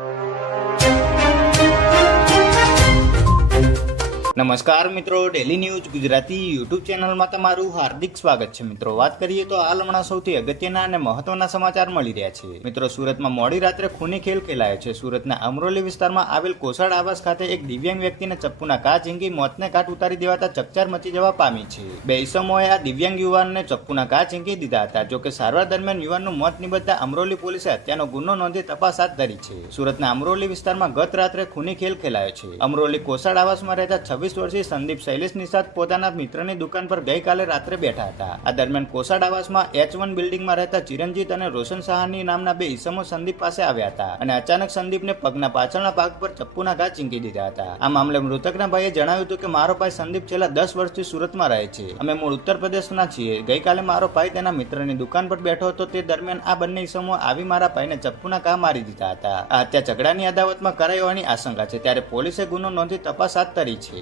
you. નમસ્કાર મિત્રો daily news Gujarati YouTube ચેનલમાં તમારું હાર્દિક સ્વાગત છે. મિત્રો, વાત કરીએ તો હાલ હમણાં સૌથી અગત્યના અને મહત્વના સમાચાર મળી રહ્યા છે. મિત્રો, સુરતમાં મોડી રાત્રે ખૂની ખેલ ખેલાયો છે. સુરતના અમરોલી વિસ્તારમાં આવેલ કોસાડ આવાસ ખાતે એક દિવ્યાંગ વ્યક્તિને ચપ્પુના કા ઝીંગી મોતને ઘાટ ઉતારી દેવાતા ચકચાર મચી જવા પામી છે. બે ઈસમોએ આ દિવ્યાંગ યુવાનને ચપ્પુના કા ઝીંકી દીધા હતા. જોકે સારવાર દરમિયાન યુવાનનું મોત નિબદ્ધતા અમરોલી પોલીસે હત્યાનો ગુનો નોંધી તપાસ હાથ ધરી છે. સુરતના અમરોલી વિસ્તારમાં ગત રાત્રે ખૂની ખેલ ખેલાયો છે. અમરોલી કોસાડ આવાસમાં રહેતા છવ્વીસ વર્ષીય સંદીપ શૈલેષ નિષાદ પોતાના મિત્રની દુકાન પર ગઈકાલે રાત્રે બેઠા હતા. આ દરમિયાન કોસાડ આવાસમાં એચ વન બિલ્ડિંગમાં રહેતા ચિરંજીત અને રોશન સહાની નામના બે ઈસમો સંદીપ પાસે આવ્યા હતા અને અચાનક સંદીપને પગના પાછળના ભાગ પર ચપ્પુના ઘા ચીંકી દીધા હતા. આ મામલે મૃતકના ભાઈએ જણાવ્યું હતું કે, મારો ભાઈ સંદીપ છેલ્લા દસ વર્ષથી સુરતમાં રહે છે. અમે મૂળ ઉત્તર પ્રદેશના છીએ. ગઈકાલે મારો ભાઈ તેના મિત્રની દુકાન પર બેઠો હતો. તે દરમિયાન આ બંને ઈસમો આવી મારા ભાઈને ચપ્પુના ઘા મારી દીધા હતા. આ હત્યા ઝઘડાની અદાવતમાં કરાઈ હોવાની આશંકા છે. ત્યારે પોલીસે ગુનો નોંધી તપાસ હાથ ધરી છે.